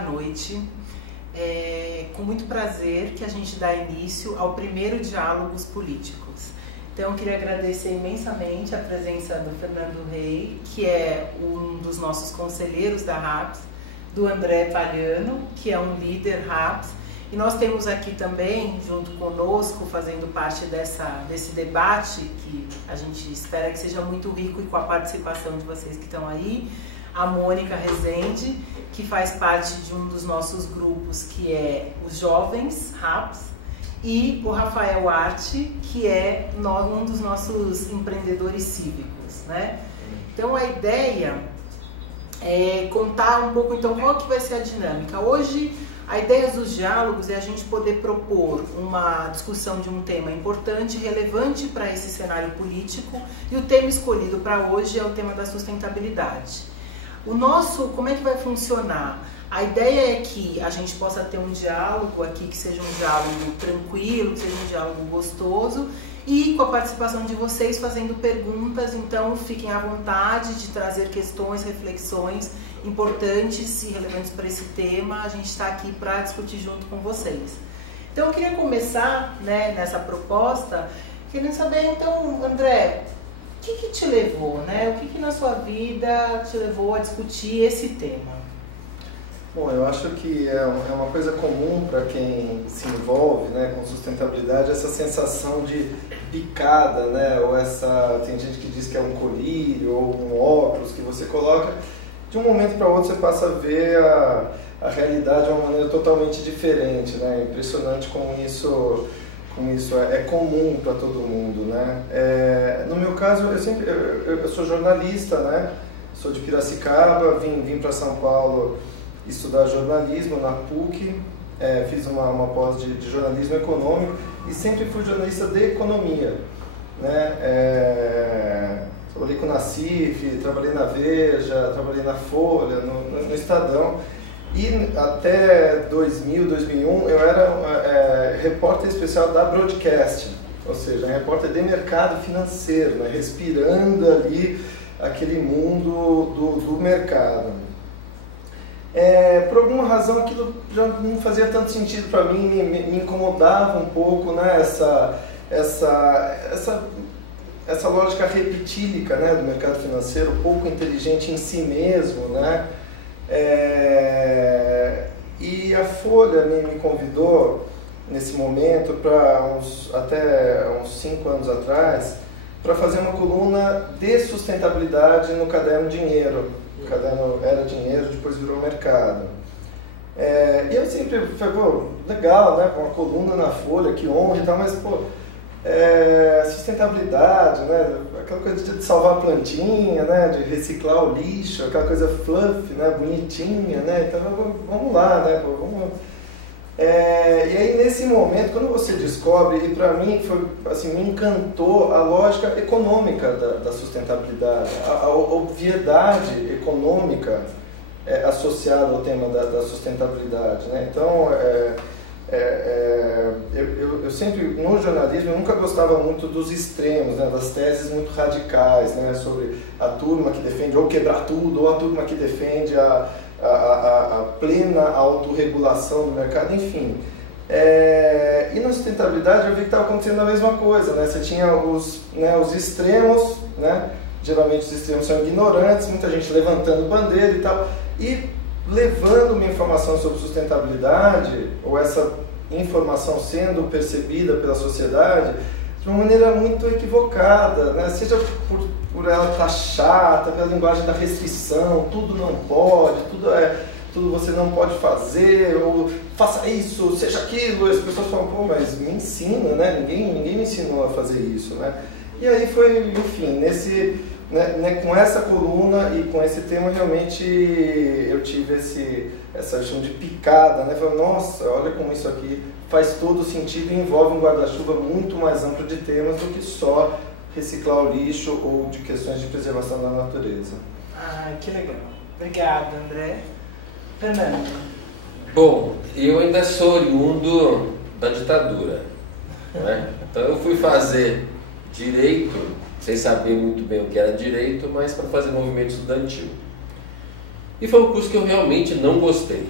boa noite. É com muito prazer que a gente dá início ao primeiro Diálogos Políticos. Então, eu queria agradecer imensamente a presença do Fernando Rey, que é um dos nossos conselheiros da RAPS, do André Palhano, que é um líder RAPS, e nós temos aqui também, junto conosco, fazendo parte desse debate, que a gente espera que seja muito rico e com a participação de vocês que estão aí, a Mônica Rezende, que faz parte de um dos nossos grupos, que é os Jovens RAPS, e o Rafael Arte, que é um dos nossos empreendedores cívicos, né? Então, a ideia é contar um pouco, então, qual que vai ser a dinâmica. Hoje, a ideia dos diálogos é a gente poder propor uma discussão de um tema importante, relevante para esse cenário político, e o tema escolhido para hoje é o tema da sustentabilidade. Como é que vai funcionar? A ideia é que a gente possa ter um diálogo aqui, que seja um diálogo tranquilo, que seja um diálogo gostoso, e com a participação de vocês fazendo perguntas, então fiquem à vontade de trazer questões, reflexões importantes e relevantes para esse tema. A gente está aqui para discutir junto com vocês. Então eu queria começar, né, nessa proposta, querendo saber, então, André, o que te levou, né? O que na sua vida te levou a discutir esse tema? Bom, eu acho que é uma coisa comum para quem se envolve, né, com sustentabilidade, essa sensação de picada, né? Ou tem gente que diz que é um colírio ou um óculos que você coloca. De um momento para outro você passa a ver a realidade de uma maneira totalmente diferente, né? Impressionante como isso é comum para todo mundo, né? No meu caso, eu sou jornalista, né? Sou de Piracicaba, vim para São Paulo estudar jornalismo na PUC, fiz uma pós de jornalismo econômico e sempre fui jornalista de economia, né? Trabalhei com o Nassif, trabalhei na Veja, trabalhei na Folha, no Estadão. E até 2000, 2001 eu era repórter especial da Broadcast, ou seja, repórter de mercado financeiro, né, respirando ali aquele mundo do mercado. Por alguma razão aquilo já não fazia tanto sentido para mim, me incomodava um pouco, né, essa lógica repetílica, né, do mercado financeiro, pouco inteligente em si mesmo, né? E a Folha me convidou nesse momento até uns 5 anos atrás para fazer uma coluna de sustentabilidade no caderno Dinheiro. O caderno era Dinheiro, depois virou Mercado. E eu sempre falei, pô, legal, né, uma coluna na Folha, que honra e tal, mas pô, sustentabilidade, né? Aquela coisa de salvar a plantinha, né? De reciclar o lixo, aquela coisa fluffy, né? Bonitinha, né? Então vamos lá, né? E aí nesse momento, quando você descobre, e para mim foi assim, me encantou a lógica econômica da sustentabilidade, a obviedade econômica associada ao tema da sustentabilidade, né? Então eu sempre, no jornalismo, eu nunca gostava muito dos extremos, né, das teses muito radicais, né, sobre a turma que defende ou quebrar tudo, ou a turma que defende a plena autorregulação do mercado, enfim. E na sustentabilidade eu vi que estava acontecendo a mesma coisa, né, você tinha os extremos, né, geralmente os extremos são ignorantes, muita gente levantando bandeira e tal, e levando uma informação sobre sustentabilidade, ou essa informação sendo percebida pela sociedade de uma maneira muito equivocada, né? Seja por ela estar chata, pela linguagem da restrição, tudo não pode, tudo você não pode fazer, ou faça isso, seja aquilo, e as pessoas falam, pô, mas me ensina, né? Ninguém me ensinou a fazer isso, né? E aí foi, enfim, com essa coluna e com esse tema, realmente eu tive essa chama de picada, né? Falei, nossa, olha como isso aqui faz todo sentido e envolve um guarda-chuva muito mais amplo de temas do que só reciclar o lixo ou de questões de preservação da natureza. Ah, que legal. Obrigada, André. Fernando. Bom, eu ainda sou oriundo da ditadura, né? Então eu fui fazer direito, sem saber muito bem o que era direito, mas para fazer movimento estudantil. E foi um curso que eu realmente não gostei.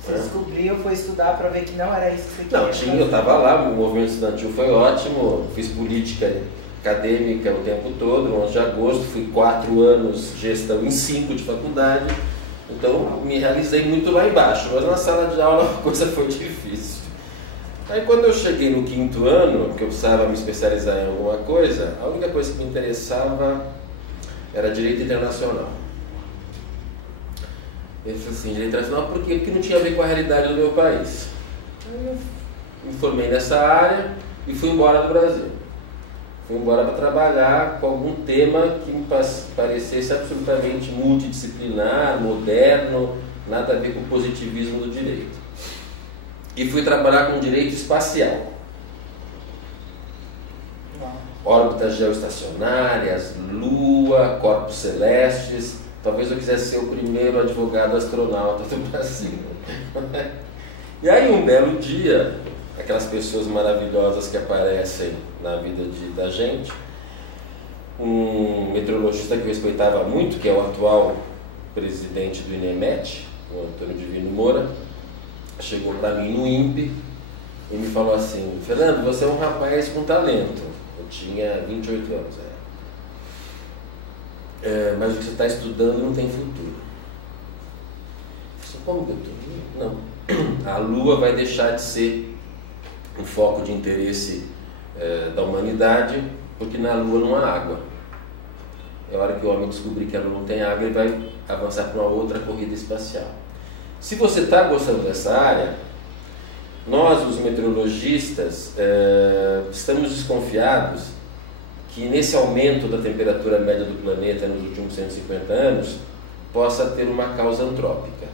Você descobriu, foi estudar para ver que não era isso que você queria? Não, tinha, eu estava lá, o movimento estudantil foi ótimo, fiz política acadêmica o tempo todo, 11 de agosto, fui 4 anos gestão em 5 de faculdade, então me realizei muito lá embaixo, mas na sala de aula a coisa foi difícil. Aí quando eu cheguei no 5º ano, que eu precisava me especializar em alguma coisa, a única coisa que me interessava era direito internacional. Ele falou assim, direito internacional por quê? Porque não tinha a ver com a realidade do meu país. Aí eu me formei nessa área e fui embora do Brasil. Fui embora para trabalhar com algum tema que me parecesse absolutamente multidisciplinar, moderno, nada a ver com o positivismo do direito. E fui trabalhar com direito espacial. Órbitas geoestacionárias, lua, corpos celestes. Talvez eu quisesse ser o primeiro advogado astronauta do Brasil. E aí um belo dia, aquelas pessoas maravilhosas que aparecem na vida da gente, um meteorologista que eu respeitava muito, que é o atual presidente do INEMET, o Antônio Divino Moura, chegou para mim no INPE e me falou assim, Fernando, você é um rapaz com talento. Eu tinha 28 anos, mas o que você está estudando não tem futuro. Eu disse, como que eu estou? Não. A Lua vai deixar de ser um foco de interesse da humanidade, porque na Lua não há água. É hora que o homem descobrir que a Lua não tem água, ele vai avançar para uma outra corrida espacial. Se você está gostando dessa área, nós, os meteorologistas, estamos desconfiados que nesse aumento da temperatura média do planeta nos últimos 150 anos possa ter uma causa antrópica.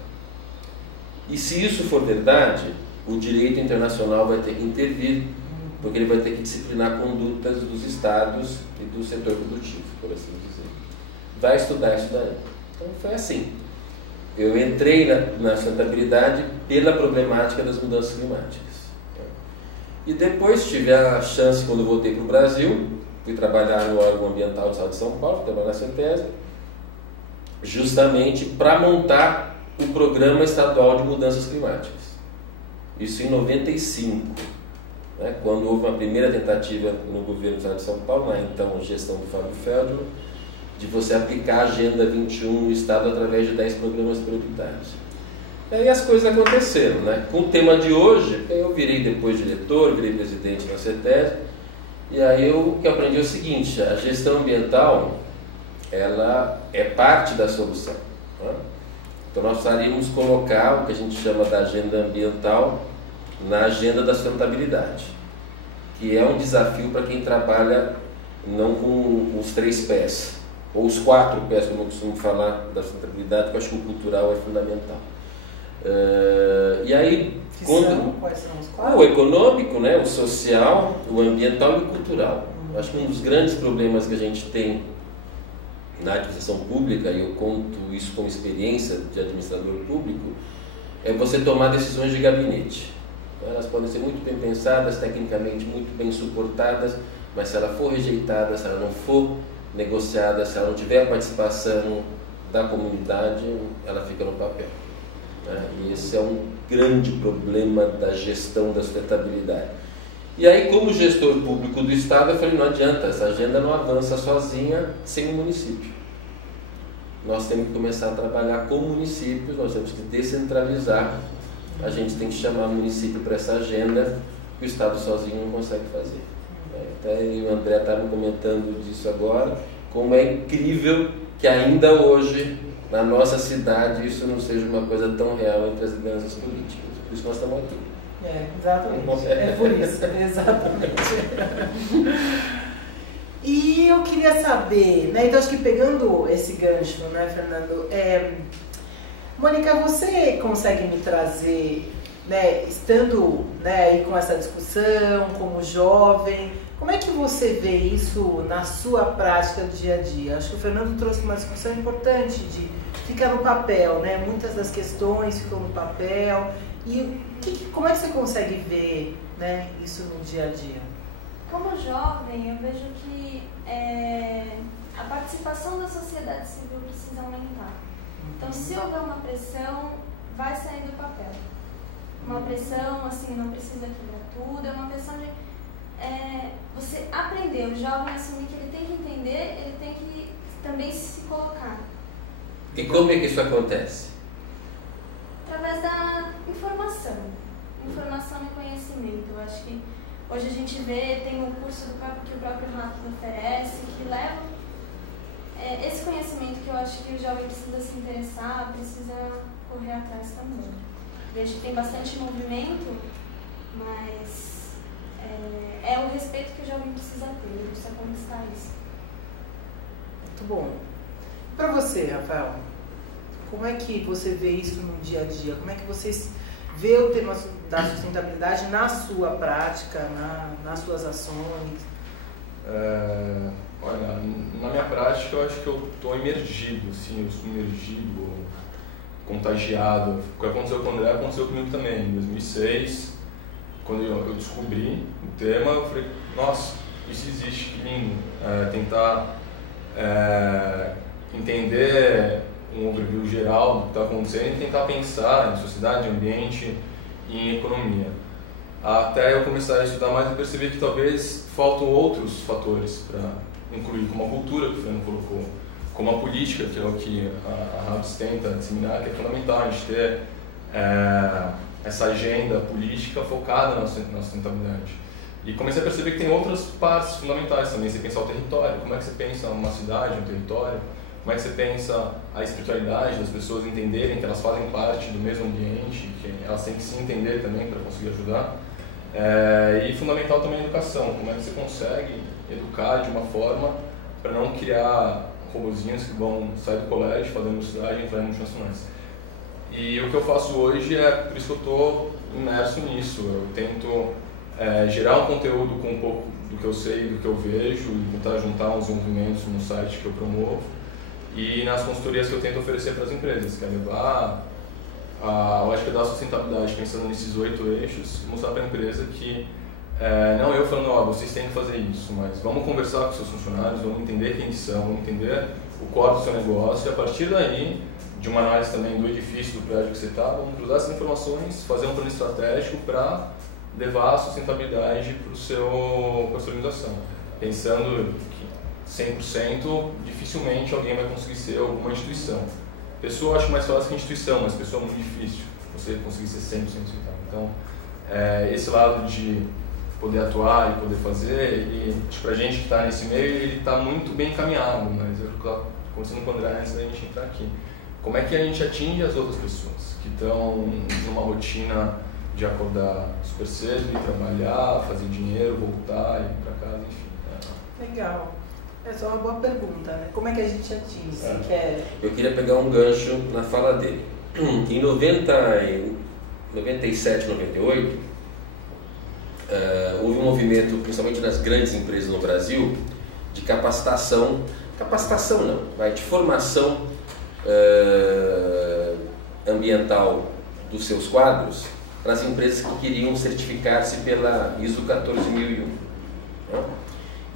E se isso for verdade, o direito internacional vai ter que intervir, porque ele vai ter que disciplinar condutas dos estados e do setor produtivo, por assim dizer. Vai estudar isso daí. Então foi assim. Eu entrei na sustentabilidade pela problemática das mudanças climáticas. E depois tive a chance, quando voltei para o Brasil, fui trabalhar no órgão ambiental do estado de São Paulo, trabalhar na CETESB, justamente para montar o Programa Estadual de Mudanças Climáticas. Isso em 95, né, quando houve uma primeira tentativa no governo do estado de São Paulo, na então gestão do Fábio Feldman, de você aplicar a Agenda 21 no Estado através de 10 programas prioritários. E aí as coisas aconteceram, né? Com o tema de hoje, eu virei depois diretor, virei presidente da CETESB, e aí o que eu aprendi é o seguinte, a gestão ambiental, ela é parte da solução. Né? Então nós precisaríamos colocar o que a gente chama da agenda ambiental na agenda da sustentabilidade, que é um desafio para quem trabalha não com os 3 pés, ou os 4 pés, como eu costumo falar da sustentabilidade, que eu acho que o cultural é fundamental. E aí, quais são os 4? O econômico, né, o social, o ambiental e o cultural. Acho que um dos grandes problemas que a gente tem na administração pública, e eu conto isso como experiência de administrador público, é você tomar decisões de gabinete. Elas podem ser muito bem pensadas, tecnicamente muito bem suportadas, mas se ela for rejeitada, se ela não for negociada, se ela não tiver a participação da comunidade, ela fica no papel. E esse é um grande problema da gestão da sustentabilidade. E aí, como gestor público do Estado, eu falei, não adianta, essa agenda não avança sozinha sem o município. Nós temos que começar a trabalhar com municípios, nós temos que descentralizar, a gente tem que chamar o município para essa agenda, que o Estado sozinho não consegue fazer. Até o André estava comentando disso agora, como é incrível que ainda hoje, na nossa cidade, isso não seja uma coisa tão real entre as lideranças políticas. Por isso nós estamos aqui. Exatamente. É por isso, exatamente. E eu queria saber, né, então acho que pegando esse gancho, né, Fernando, Mônica, você consegue me trazer, né, estando, né, aí com essa discussão, como jovem, como é que você vê isso na sua prática do dia a dia? Acho que o Fernando trouxe uma discussão importante de ficar no papel, né? Muitas das questões ficam no papel. E como é que você consegue ver, né, isso no dia a dia? Como jovem, eu vejo que a participação da sociedade civil precisa aumentar. Então, se houver uma pressão, vai sair do papel. uma pressão, assim, não precisa quebrar tudo, é uma questão de você aprender, o jovem assumir que ele tem que entender, ele tem que também se colocar. E como é que isso acontece? Através da informação e conhecimento. Eu acho que hoje a gente vê, tem um curso que o próprio Rato oferece, que leva esse conhecimento que eu acho que o jovem precisa se interessar, precisa correr atrás também. Vejo que tem bastante movimento, mas é o respeito que o jovem precisa ter, ele precisa conquistar isso. Muito bom. Para você, Rafael, como é que você vê isso no dia a dia? Como é que você vê o tema da sustentabilidade na sua prática, nas suas ações? Olha, na minha prática eu acho que eu estou imergido, assim, eu sou imergido, contagiado. O que aconteceu com o André aconteceu comigo também. Em 2006, quando eu descobri o tema, eu falei, nossa, isso existe, que lindo. Tentar entender um overview geral do que está acontecendo e tentar pensar em sociedade, ambiente e em economia. Até eu começar a estudar mais, eu percebi que talvez faltam outros fatores para incluir, como a cultura, que o Fernando colocou, como a política, que é o que a Rabs tenta disseminar, que é fundamental a gente ter essa agenda política focada na sustentabilidade. E comecei a perceber que tem outras partes fundamentais também. Você pensar o território, como é que você pensa uma cidade, um território, como é que você pensa a espiritualidade das pessoas entenderem que elas fazem parte do mesmo ambiente, que elas têm que se entender também para conseguir ajudar. E fundamental também a educação, como é que você consegue educar de uma forma para não criar robozinhos que vão sair do colégio, fazer universidade e entrar em multinacionais. E o que eu faço hoje por isso que eu estou imerso nisso. Eu tento gerar um conteúdo com um pouco do que eu sei, do que eu vejo, e tentar juntar uns movimentos no site que eu promovo e nas consultorias que eu tento oferecer para as empresas, que é levar a lógica da sustentabilidade, pensando nesses 8 eixos, mostrar para a empresa que não eu falando, vocês têm que fazer isso, mas vamos conversar com seus funcionários, vamos entender quem são, vamos entender o core do seu negócio, e a partir daí, de uma análise também do edifício, do prédio que você está, vamos cruzar essas informações, fazer um plano estratégico para levar a sustentabilidade para a sua organização. Pensando que 100% dificilmente alguém vai conseguir ser alguma instituição. Pessoa eu acho mais fácil que instituição, mas pessoa é muito difícil você conseguir ser 100% sustentável. Então, esse lado de poder atuar e poder fazer, acho que para a gente que está nesse meio, ele está muito bem encaminhado, mas eu estou conversando com o André antes da gente entrar aqui. Como é que a gente atinge as outras pessoas que estão numa rotina de acordar super cedo, ir trabalhar, fazer dinheiro, voltar, ir para casa, enfim. Legal. Essa é uma boa pergunta, né? Como é que a gente atinge? Você quer... Eu queria pegar um gancho na fala dele. Em 97, 98, houve um movimento, principalmente nas grandes empresas no Brasil, de capacitação não, de formação ambiental dos seus quadros para as empresas que queriam certificar-se pela ISO 14001.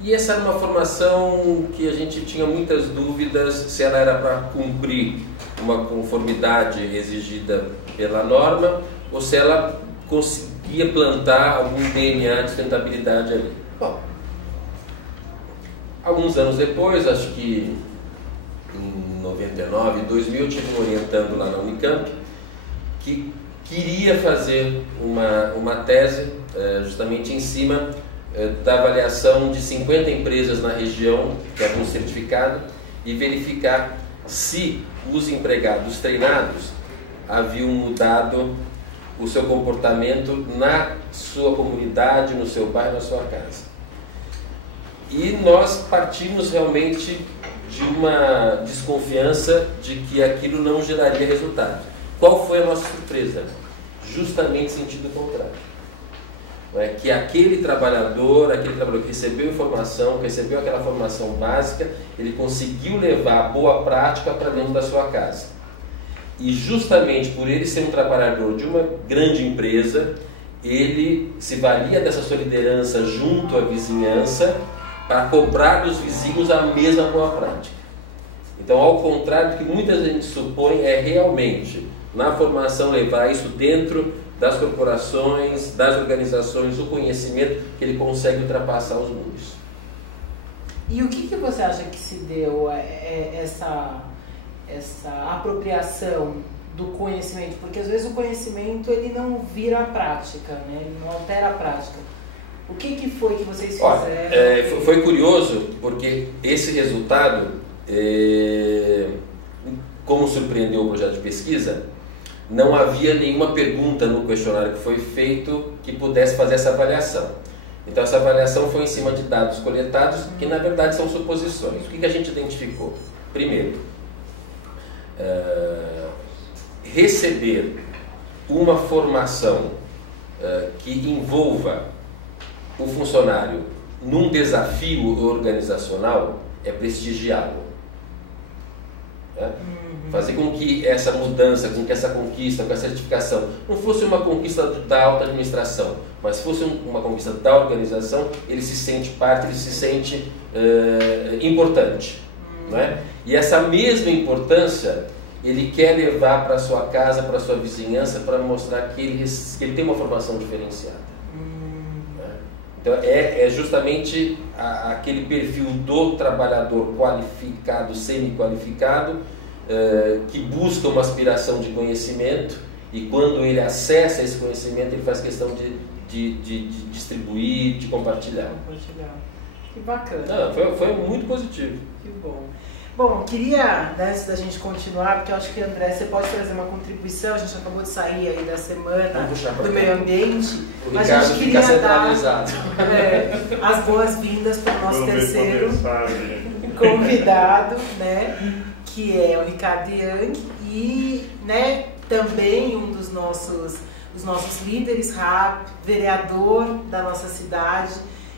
E essa era uma formação que a gente tinha muitas dúvidas se ela era para cumprir uma conformidade exigida pela norma ou se ela conseguia plantar algum DNA de sustentabilidade ali. Bom, alguns anos depois, acho que em 99, 2000, eu tive me orientando lá na Unicamp, que queria fazer uma tese justamente em cima da avaliação de 50 empresas na região que haviam certificado e verificar se os empregados treinados haviam mudado o seu comportamento na sua comunidade, no seu bairro, na sua casa. E nós partimos realmente de uma desconfiança de que aquilo não geraria resultado. Qual foi a nossa surpresa? Justamente sentido contrário. Que aquele trabalhador que recebeu informação, que recebeu aquela formação básica, ele conseguiu levar a boa prática para dentro da sua casa. E justamente por ele ser um trabalhador de uma grande empresa, ele se valia dessa sua liderança junto à vizinhança para cobrar dos vizinhos a mesma boa prática. Então, ao contrário do que muita gente supõe, é realmente na formação levar isso dentro das corporações, das organizações, o conhecimento, que ele consegue ultrapassar os muros. E o que você acha que se deu essa apropriação do conhecimento? Porque às vezes o conhecimento ele não vira a prática, né? Ele não altera a prática. O que foi que vocês fizeram? Foi curioso, porque esse resultado, como surpreendeu o projeto de pesquisa, não havia nenhuma pergunta no questionário que foi feito que pudesse fazer essa avaliação. Então essa avaliação foi em cima de dados coletados, que na verdade são suposições. O que a gente identificou? Primeiro, receber uma formação que envolva o funcionário num desafio organizacional é prestigiá-lo. Fazer com que essa mudança, com que essa conquista, com essa certificação não fosse uma conquista da alta administração, mas fosse uma conquista da organização, ele se sente parte, ele se sente importante. Não é? E essa mesma importância ele quer levar para a sua casa, para a sua vizinhança, para mostrar que ele tem uma formação diferenciada. Então é justamente aquele perfil do trabalhador qualificado, semi-qualificado, que busca uma aspiração de conhecimento, e quando ele acessa esse conhecimento ele faz questão de distribuir, de compartilhar. Que bacana. Foi muito positivo. Que bom. Bom, queria, antes da gente continuar, porque eu acho que, André, você pode trazer uma contribuição, a gente acabou de sair aí da semana do meio ambiente, mas a gente queria dar as boas-vindas para o nosso terceiro convidado, né, que é o Ricardo Young, e né, também um dos nossos líderes RAP, vereador da nossa cidade,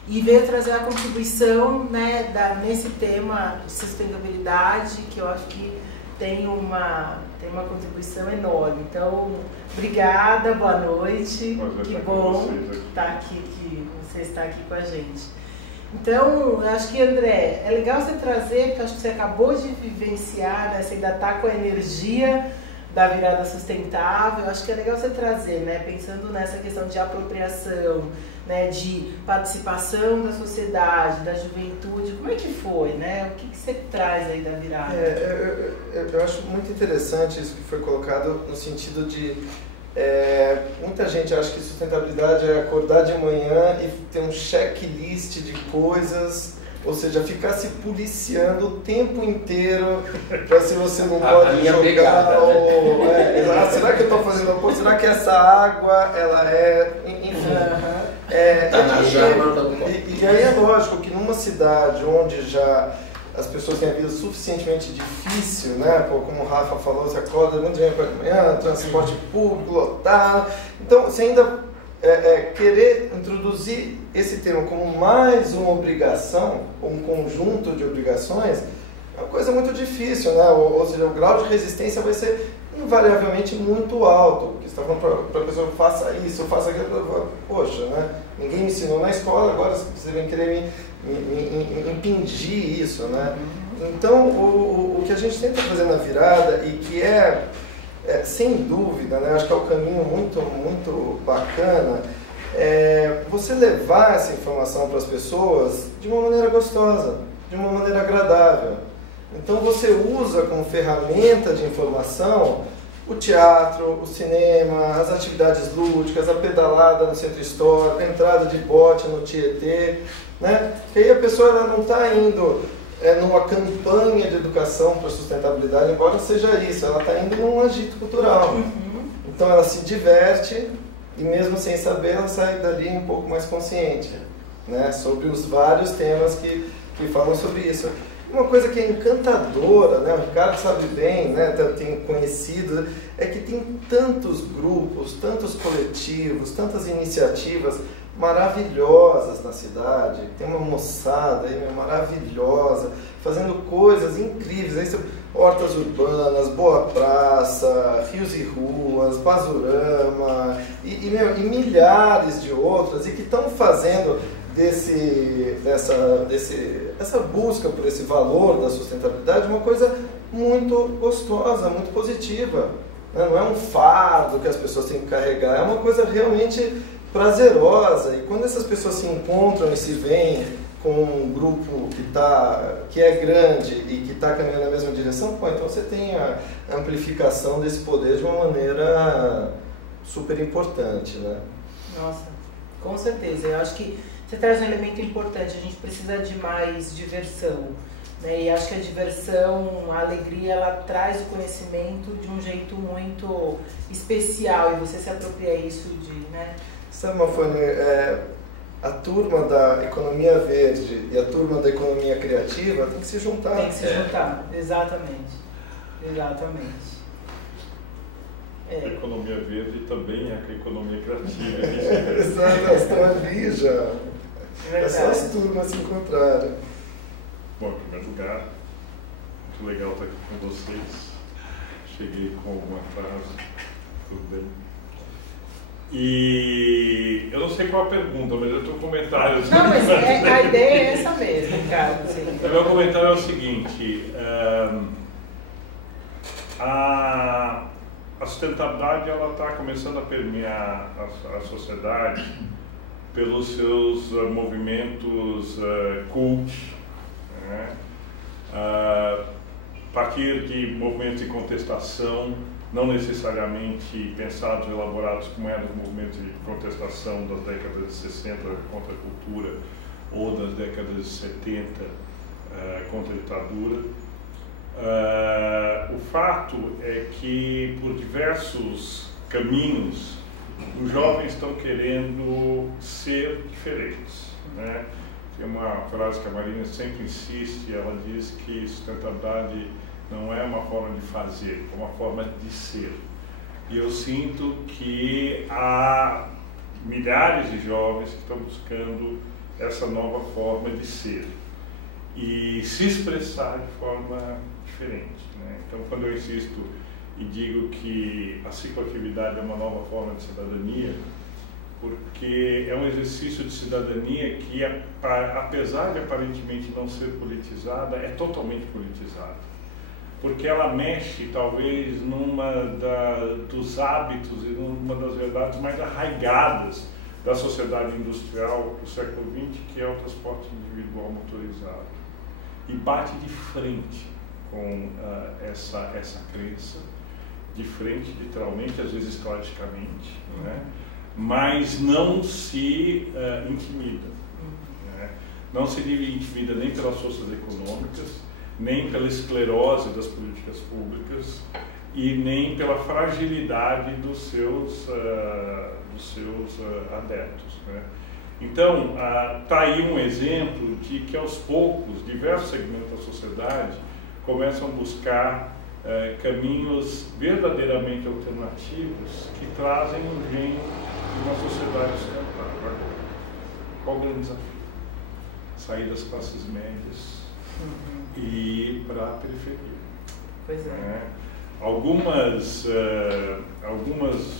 e veio trazer a contribuição, né, nesse tema de sustentabilidade, que eu acho que tem uma contribuição enorme. Então, obrigada, boa noite, que bom que você está aqui com a gente. Então, eu acho que, André, é legal você trazer, porque eu acho que você acabou de vivenciar, né, você ainda está com a energia da virada sustentável. Eu acho que é legal você trazer, né, pensando nessa questão de apropriação, né, de participação da sociedade, da juventude. Como é que foi, né? O que você traz aí da virada? Eu acho muito interessante isso que foi colocado, no sentido de muita gente acha que sustentabilidade é acordar de manhã e ter um checklist de coisas, ou seja, ficar se policiando o tempo inteiro para se você não pode jogar pegada, né? Será que eu estou fazendo a coisa? Será que essa água ela enfim. E aí é lógico que numa cidade onde já as pessoas têm a vida suficientemente difícil, né? Como o Rafa falou, você acorda muito bem para amanhã, transporte público, lotado. Então, você ainda querer introduzir esse tema como mais uma obrigação, um conjunto de obrigações, é uma coisa muito difícil, né? Ou seja, o grau de resistência vai ser invariavelmente muito alto, porque você está falando para a pessoa, faça isso, faça aquilo, poxa, né? Ninguém me ensinou na escola, agora você vem querer me impingir isso, né? Então, o que a gente tenta fazer na virada, e que sem dúvida, né, acho que é um caminho muito, muito bacana, você levar essa informação para as pessoas de uma maneira gostosa, de uma maneira agradável. Então você usa como ferramenta de informação o teatro, o cinema, as atividades lúdicas, a pedalada no centro histórico, a entrada de bote no Tietê, né? Porque aí a pessoa ela não está indo numa campanha de educação para sustentabilidade, embora seja isso, ela está indo num agito cultural. Então ela se diverte e mesmo sem saber ela sai dali um pouco mais consciente, né? Sobre os vários temas que falam sobre isso. Uma coisa que é encantadora, né? O Ricardo sabe bem, né? Tem conhecido, é que tem tantos grupos, tantos coletivos, tantas iniciativas maravilhosas na cidade. Tem uma moçada aí maravilhosa, fazendo coisas incríveis. Aí, hortas urbanas, Boa Praça, Rios e Ruas, Pazurama e milhares de outras, e que estão fazendo essa busca por esse valor da sustentabilidade uma coisa muito gostosa, muito positiva, né? Não é um fardo que as pessoas têm que carregar, é uma coisa realmente prazerosa. E quando essas pessoas se encontram e se veem com um grupo que é grande e que está caminhando na mesma direção, então você tem a amplificação desse poder de uma maneira super importante, né? Nossa, com certeza. Eu acho que você traz um elemento importante. A gente precisa de mais diversão, né? E acho que a diversão, a alegria, ela traz o conhecimento de um jeito muito especial, e você se apropria isso né? Sabe, Mafone, a turma da economia verde e a turma da economia criativa tem que se juntar. Tem que se juntar, exatamente. Exatamente. A economia verde também é a economia criativa. Exato, elas estão ali já. É só as turmas se encontrarem. Bom, em primeiro lugar, muito legal estar aqui com vocês. Cheguei com algum atraso, tudo bem. E eu não sei qual a pergunta, mas eu tenho comentários. Não, mas a ideia é essa mesmo, Ricardo. O meu comentário é o seguinte: a sustentabilidade está começando a permear a sociedade pelos seus movimentos cult, né? A partir de movimentos de contestação, não necessariamente pensados, elaborados como eram os movimentos de contestação das décadas de 60 contra a cultura ou das décadas de 70 contra a ditadura. O fato é que, por diversos caminhos, os jovens estão querendo ser diferentes, né? Tem uma frase que a Marina sempre insiste, ela diz que sustentabilidade não é uma forma de fazer, é uma forma de ser. E eu sinto que há milhares de jovens que estão buscando essa nova forma de ser e se expressar de forma diferente, né? Então, quando eu insisto e digo que a cicloatividade é uma nova forma de cidadania, porque é um exercício de cidadania que, apesar de aparentemente não ser politizada, é totalmente politizada. Porque ela mexe, talvez, dos hábitos e numa das verdades mais arraigadas da sociedade industrial do século XX, que é o transporte individual motorizado. E bate de frente com essa crença, de frente, literalmente, às vezes tragicamente, né? Mas não se intimida. Né? Não se intimida nem pelas forças econômicas, nem pela esclerose das políticas públicas e nem pela fragilidade dos seus adeptos, né? Então, está aí um exemplo de que, aos poucos, diversos segmentos da sociedade começam a buscar caminhos verdadeiramente alternativos que trazem um gênio de uma sociedade sustentável. Agora, qual o grande desafio? Sair das classes médias e ir para a periferia. Pois é. Algumas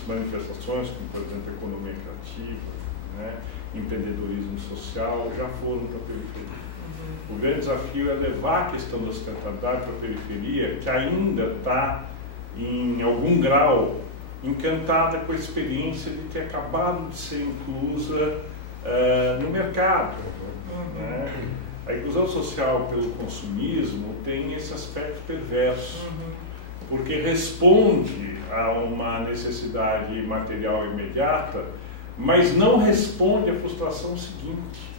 manifestações, como por exemplo a economia criativa, né, empreendedorismo social, já foram para a periferia. O grande desafio é levar a questão da sustentabilidade para a periferia, que ainda está, em algum grau, encantada com a experiência de ter acabado de ser inclusa no mercado. Né? A inclusão social pelo consumismo tem esse aspecto perverso, porque responde a uma necessidade material imediata, mas não responde à frustração seguinte,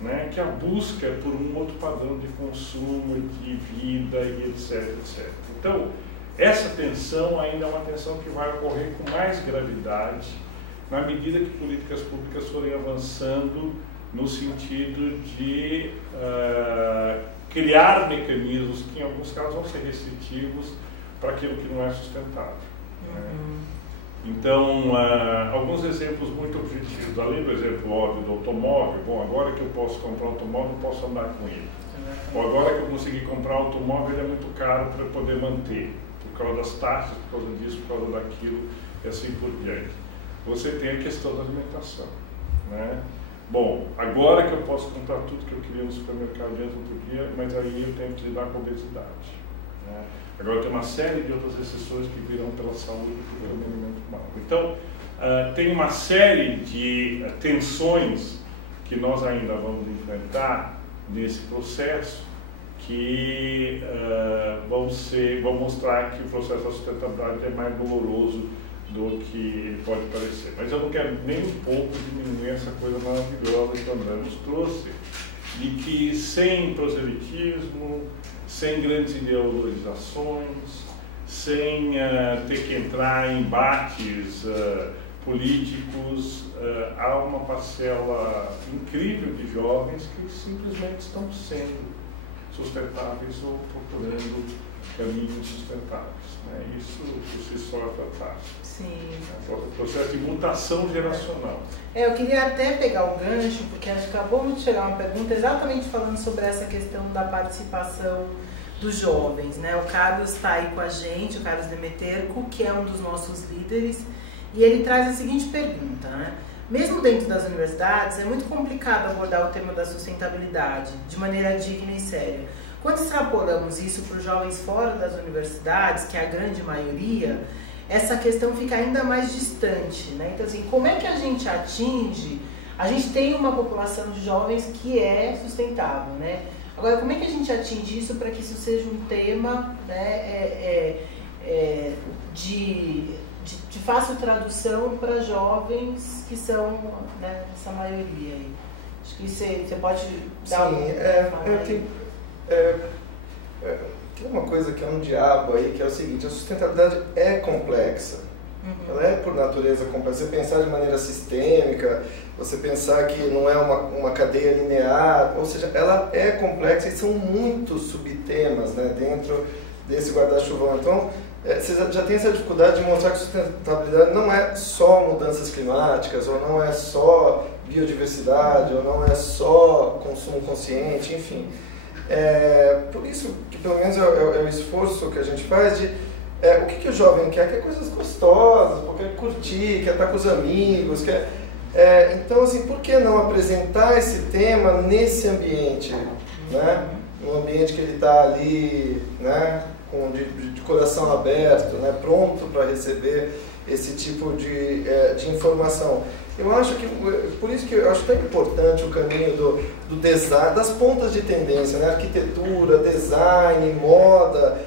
né, que é a busca por um outro padrão de consumo, de vida e etc, etc. Então, essa tensão ainda é uma tensão que vai ocorrer com mais gravidade na medida que políticas públicas forem avançando no sentido de criar mecanismos que, em alguns casos, vão ser restritivos para aquilo que não é sustentável. Né? Então, alguns exemplos muito objetivos. Além do exemplo óbvio do automóvel, bom, agora que eu posso comprar um automóvel, eu posso andar com ele. Ou agora que eu consegui comprar um automóvel, ele é muito caro para eu poder manter, por causa das taxas, por causa disso, por causa daquilo, e assim por diante. Você tem a questão da alimentação, né? Bom, agora que eu posso comprar tudo que eu queria no supermercado antes não podia, mas aí eu tenho que lidar com a obesidade. né? Agora tem uma série de outras exceções que virão pela saúde e pelo rendimento humano. Então, tem uma série de tensões que nós ainda vamos enfrentar nesse processo que vão mostrar que o processo da sustentabilidade é mais doloroso do que ele pode parecer. Mas eu não quero nem um pouco diminuir essa coisa maravilhosa que o André nos trouxe, de que sem proselitismo, sem grandes ideologizações, sem ter que entrar em embates políticos, há uma parcela incrível de jovens que simplesmente estão sendo sustentáveis ou procurando caminhos sustentáveis, né? Isso por si só é fantástico. Sim. É um processo de mutação geracional. Eu queria até pegar o gancho, porque acho que acabou de chegar uma pergunta exatamente falando sobre essa questão da participação dos jovens, né? O Carlos está aí com a gente, o Carlos Demeterco, que é um dos nossos líderes, e ele traz a seguinte pergunta, né? Mesmo dentro das universidades, é muito complicado abordar o tema da sustentabilidade de maneira digna e séria. Quando extrapolamos isso para os jovens fora das universidades, que é a grande maioria, essa questão fica ainda mais distante, né? Então, assim, como é que a gente atinge? A gente tem uma população de jovens que é sustentável, né? Agora, como é que a gente atinge isso para que isso seja um tema, né, de fácil tradução para jovens que são, né, essa maioria aí? Acho que você pode dar tem uma coisa que é um diabo aí, que é o seguinte: a sustentabilidade é complexa. Ela é por natureza complexa. Você pensar de maneira sistêmica, você pensar que não é uma cadeia linear, ou seja, ela é complexa e são muitos subtemas, né, dentro desse guarda-chuvão. Então, você já tem essa dificuldade de mostrar que sustentabilidade não é só mudanças climáticas, ou não é só biodiversidade, ou não é só consumo consciente, enfim. Por isso que pelo menos é o esforço que a gente faz de o que o jovem quer? Quer coisas gostosas, quer curtir, quer estar com os amigos, então, assim, por que não apresentar esse tema nesse ambiente, né? No ambiente que ele está ali, né? De coração aberto, né? Pronto para receber esse tipo de informação. Eu acho que, por isso que eu acho tão importante o caminho do design, das pontas de tendência, né? Arquitetura, design, moda,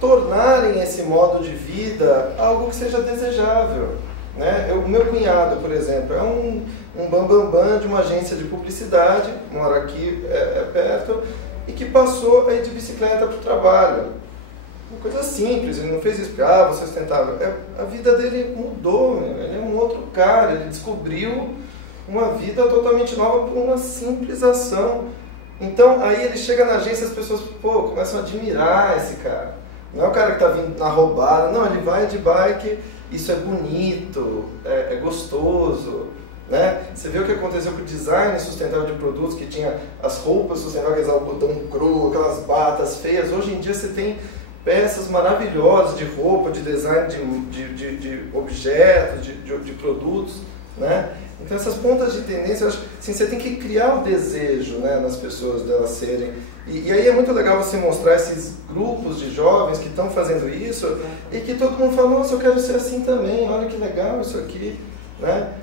tornarem esse modo de vida algo que seja desejável, né? O meu cunhado, por exemplo, é um bambambam de uma agência de publicidade, mora aqui perto, e que passou a ir de bicicleta para o trabalho. Uma coisa simples, ele não fez isso porque, você é sustentável. A vida dele mudou, ele é um outro cara, ele descobriu uma vida totalmente nova por uma simples ação. Então, aí ele chega na agência e as pessoas, começam a admirar esse cara. Não é o cara que está vindo na roubada, não, ele vai de bike, isso é bonito, é gostoso, né? Você vê o que aconteceu com o design sustentável de produtos, que tinha as roupas sustentáveis, algodão cru, aquelas batas feias. Hoje em dia você tem peças maravilhosas de roupa, de design de objetos, de produtos, né? Então essas pontas de tendência, eu acho, assim, você tem que criar o desejo, né, nas pessoas delas serem. E aí é muito legal você mostrar esses grupos de jovens que estão fazendo isso e que todo mundo fala, nossa, eu quero ser assim também, olha que legal isso aqui, né?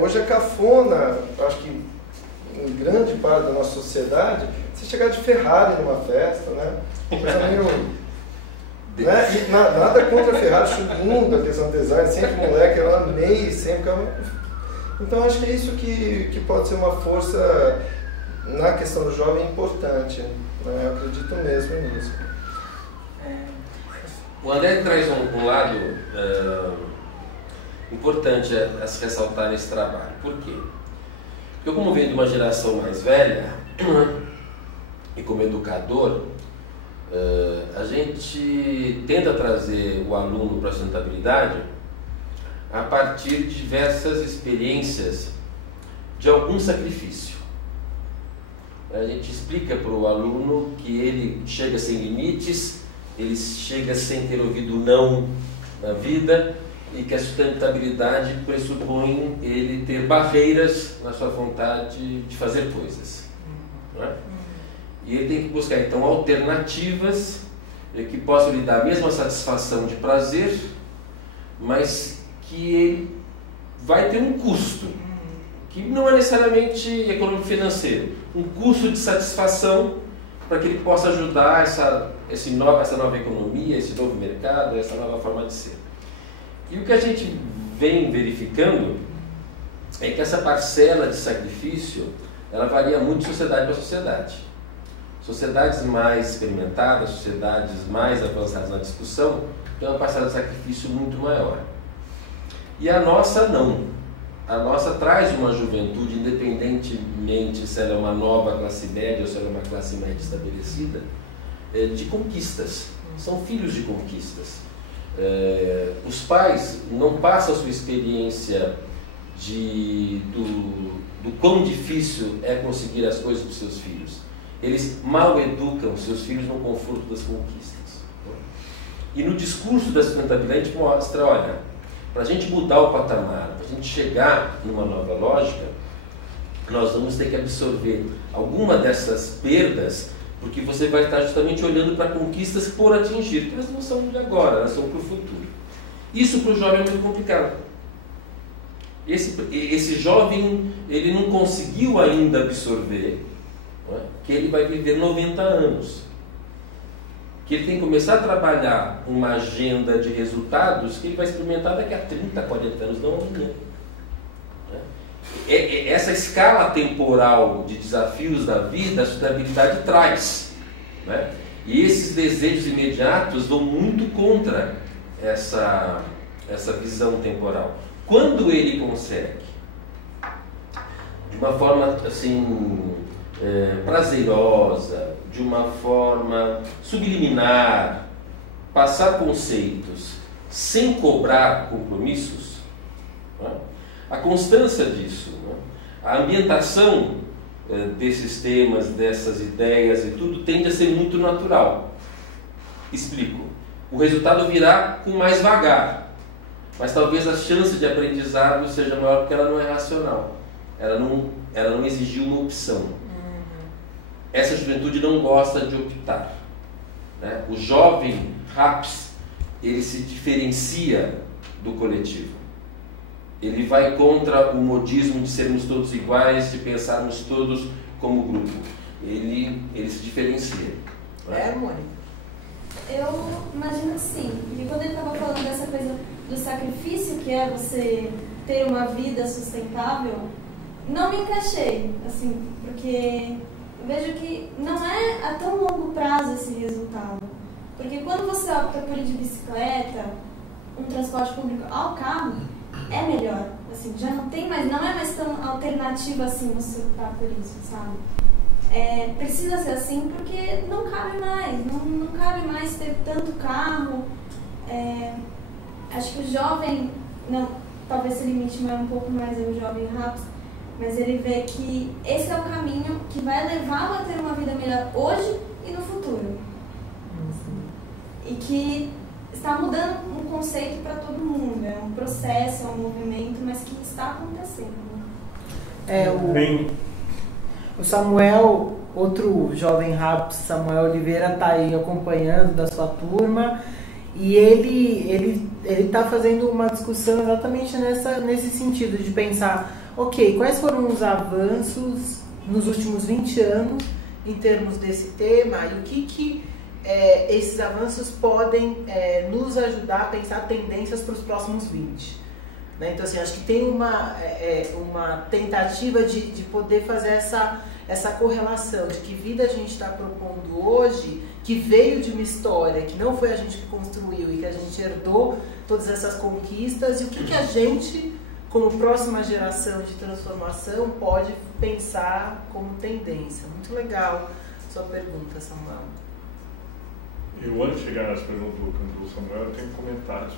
Hoje é cafona, acho que em grande parte da nossa sociedade, você chegar de Ferrari numa festa, né? Coisa meio, né? E nada contra a Ferrari, acho lindo a questão do design, sempre moleque, eu amei, sempre. Então acho que é isso que pode ser uma força na questão do jovem importante, né? Eu acredito mesmo nisso. O André traz um lado importante a se ressaltar nesse trabalho. Por quê? Porque eu, como venho de uma geração mais velha e como educador, a gente tenta trazer o aluno para a sustentabilidade a partir de diversas experiências de algum sacrifício. A gente explica para o aluno que ele chega sem limites, ele chega sem ter ouvido não na vida e que a sustentabilidade pressupõe ele ter barreiras na sua vontade de fazer coisas. Não é? E ele tem que buscar então alternativas que possam lhe dar a mesma satisfação de prazer, mas que ele vai ter um custo, que não é necessariamente econômico financeiro, um custo de satisfação para que ele possa ajudar essa nova economia, esse novo mercado, essa nova forma de ser. E o que a gente vem verificando é que essa parcela de sacrifício, ela varia muito de sociedade para sociedade. Sociedades mais experimentadas, sociedades mais avançadas na discussão, têm uma parcela de sacrifício muito maior. E a nossa não. A nossa traz uma juventude, independentemente se ela é uma nova classe média ou se ela é uma classe média estabelecida, de conquistas. São filhos de conquistas. Os pais não passam a sua experiência do quão difícil é conseguir as coisas para os seus filhos. Eles mal educam seus filhos no conforto das conquistas. E no discurso da sustentabilidade a gente mostra, olha, para a gente mudar o patamar, para a gente chegar numa nova lógica, nós vamos ter que absorver alguma dessas perdas, porque você vai estar justamente olhando para conquistas por atingir, que elas não são de agora, elas são para o futuro. Isso para o jovem é muito complicado. Esse jovem, ele não conseguiu ainda absorver, não é? Que ele vai viver 90 anos. Que ele tem que começar a trabalhar uma agenda de resultados que ele vai experimentar daqui a 30, 40 anos, não amanhã. Essa escala temporal de desafios da vida, a sustentabilidade traz, né? E esses desejos imediatos vão muito contra essa visão temporal. Quando ele consegue, de uma forma assim, prazerosa, de uma forma subliminar, passar conceitos sem cobrar compromissos, né? A constância disso, né? A ambientação desses temas, dessas ideias e tudo, tende a ser muito natural. Explico. O resultado virá com mais vagar, mas talvez a chance de aprendizado seja maior porque ela não é racional. Ela não exigiu uma opção. Essa juventude não gosta de optar, né? O jovem RAPS, ele se diferencia do coletivo. Ele vai contra o modismo de sermos todos iguais, de pensarmos todos como grupo. Ele se diferencia. Mônica? Eu imagino assim, porque quando ele estava falando dessa coisa do sacrifício, que é você ter uma vida sustentável, não me encaixei, assim, porque vejo que não é a tão longo prazo esse resultado. Porque quando você opta por ir de bicicleta, um transporte público ao carro, é melhor. Assim, já não é mais tão alternativa assim você optar por isso, sabe? Precisa ser assim porque não cabe mais, não cabe mais ter tanto carro. Acho que o jovem, talvez se limite um pouco mais ao jovem RAPS, mas ele vê que esse é o caminho que vai levá-lo a ter uma vida melhor hoje e no futuro. E que está mudando um conceito para todo mundo, é um processo, é um movimento, mas que está acontecendo. O Samuel, outro jovem RAPS, Samuel Oliveira, está aí acompanhando da sua turma, e ele está fazendo uma discussão exatamente nesse sentido, de pensar, ok, quais foram os avanços nos últimos 20 anos em termos desse tema, e o que esses avanços podem nos ajudar a pensar tendências para os próximos 20. Né? Então, assim, acho que tem uma tentativa de poder fazer essa correlação de que vida a gente está propondo hoje, que veio de uma história, que não foi a gente que construiu e que a gente herdou todas essas conquistas, e o que a gente, como próxima geração de transformação, pode pensar como tendência. Muito legal sua pergunta, Samuel. Eu, antes de chegar nas perguntas do Samuel, eu tenho comentários.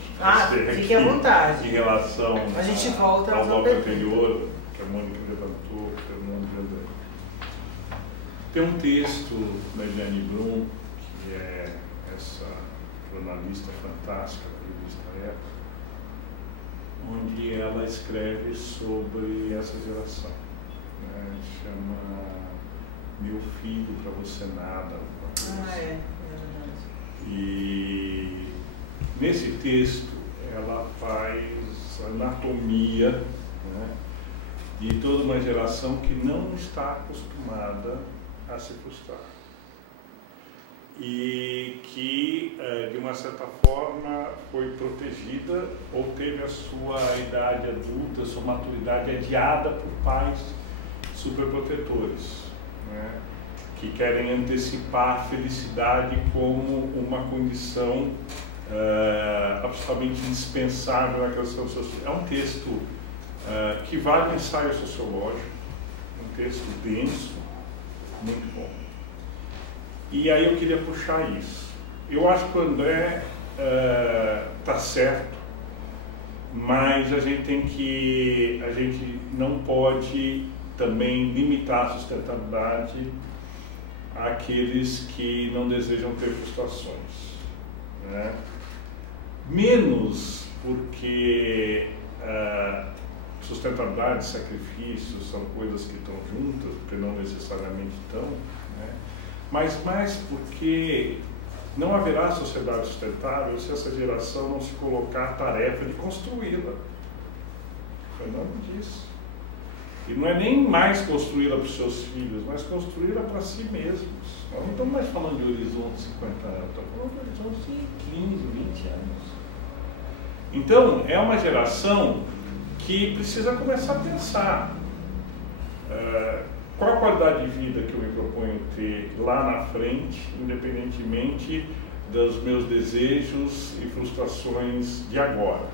Fique à vontade. Em relação a gente volta ao bloco anterior, que a Mônica levantou, que o Fernando levantou. Tem um texto da Eliane Brum, que é essa jornalista fantástica da revista Época, onde ela escreve sobre essa geração. Né? Chama Meu Filho para Você Nada. E nesse texto ela faz anatomia, né, de toda uma geração que não está acostumada a se frustrar. E que, de uma certa forma, foi protegida ou teve a sua idade adulta, sua maturidade adiada por pais superprotetores, né, que querem antecipar a felicidade como uma condição absolutamente indispensável na criação dos seus filhos. É um texto que vale um ensaio sociológico, um texto denso, muito bom. E aí eu queria puxar isso. Eu acho que o André está certo, mas a gente não pode também limitar a sustentabilidade àqueles que não desejam ter frustrações, né? Menos porque sustentabilidade e sacrifício são coisas que estão juntas, porque não necessariamente estão, né? Mas mais porque não haverá sociedade sustentável se essa geração não se colocar a tarefa de construí-la. O Fernando disse. E não é nem mais construí-la para os seus filhos, mas construí-la para si mesmos. Nós não estamos mais falando de horizonte de 50 anos, estamos falando de horizonte de 15, 20 anos. Então, é uma geração que precisa começar a pensar qual a qualidade de vida que eu me proponho ter lá na frente, independentemente dos meus desejos e frustrações de agora.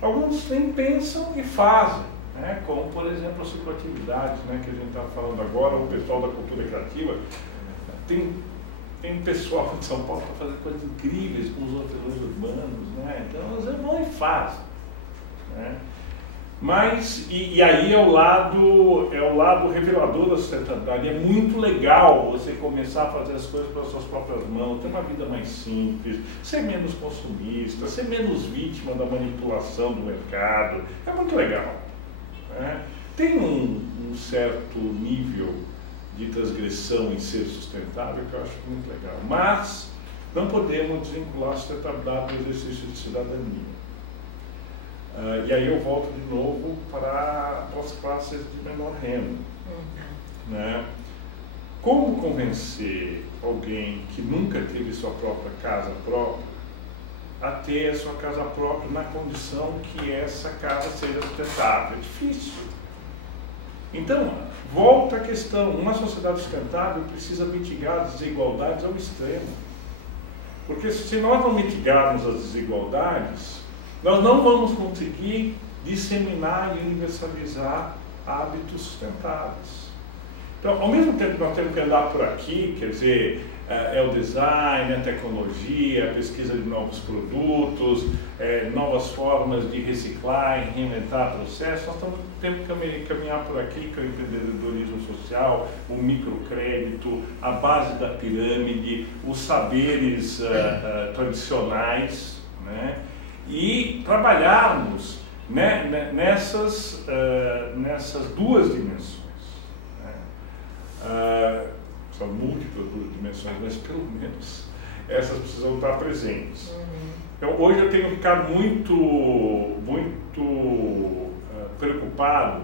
Alguns nem pensam e fazem, né? Como, por exemplo, a cicloatividade, né, que a gente está falando agora, o pessoal da cultura criativa. Tem pessoal de São Paulo para fazer coisas incríveis com os hortelãs urbanos, né? Então, eles vão e fazem, né? Mas, e aí é o lado revelador da sustentabilidade. É muito legal você começar a fazer as coisas pelas suas próprias mãos, ter uma vida mais simples, ser menos consumista, ser menos vítima da manipulação do mercado. É muito legal, né? Tem um certo nível de transgressão em ser sustentável que eu acho muito legal. Mas não podemos desvincular a sustentabilidade do exercício de cidadania. E aí eu volto de novo para as classes de menor renda. Né? Como convencer alguém que nunca teve sua própria casa própria a ter a sua casa própria na condição que essa casa seja sustentável? É difícil. Então, volta a questão, uma sociedade sustentável precisa mitigar as desigualdades ao extremo. Porque se nós não mitigarmos as desigualdades, nós não vamos conseguir disseminar e universalizar hábitos sustentáveis. Então, ao mesmo tempo que nós temos que andar por aqui, quer dizer, é o design, a tecnologia, a pesquisa de novos produtos, novas formas de reciclar e reinventar processos, nós temos que caminhar por aqui, que é o empreendedorismo social, o microcrédito, a base da pirâmide, os saberes tradicionais, né? E trabalharmos, né, nessas duas dimensões. Né? São múltiplas duas dimensões, mas pelo menos essas precisam estar presentes. Então, hoje eu tenho ficado muito preocupado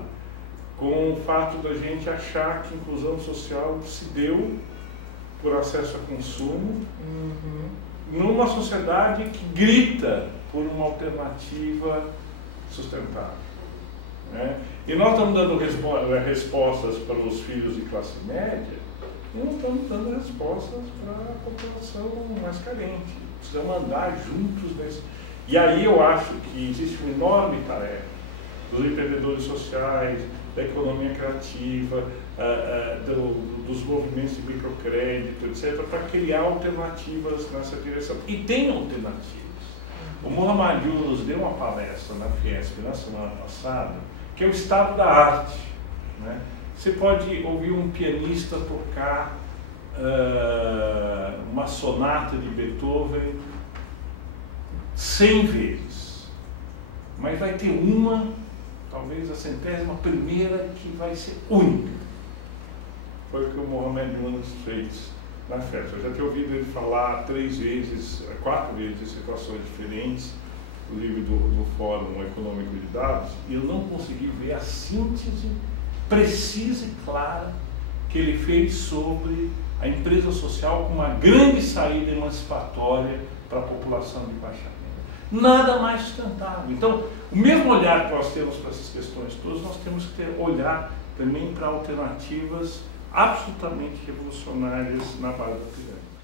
com o fato da gente achar que a inclusão social se deu por acesso a consumo numa sociedade que grita por uma alternativa sustentável. Né? E nós estamos dando respostas para os filhos de classe média e não estamos dando respostas para a população mais carente. Precisamos andar juntos nesse. E aí eu acho que existe uma enorme tarefa dos empreendedores sociais, da economia criativa, dos movimentos de microcrédito, etc., para criar alternativas nessa direção. E tem alternativas. O Muhammad Yunus deu uma palestra na Fiesp na semana passada, que é o estado da arte. Né? Você pode ouvir um pianista tocar uma sonata de Beethoven 100 vezes, mas vai ter uma, talvez a 100ª primeira, que vai ser única. Foi o que o Muhammad Yunus fez na festa. Eu já tenho ouvido ele falar 3 vezes, 4 vezes em situações diferentes, inclusive do Fórum Econômico de Dados, e eu não consegui ver a síntese precisa e clara que ele fez sobre a empresa social como uma grande saída emancipatória para a população de baixa renda. Nada mais sustentável. Então, o mesmo olhar que nós temos para essas questões todas, nós temos que ter olhar também para alternativas absolutamente revolucionárias na base da pirâmide.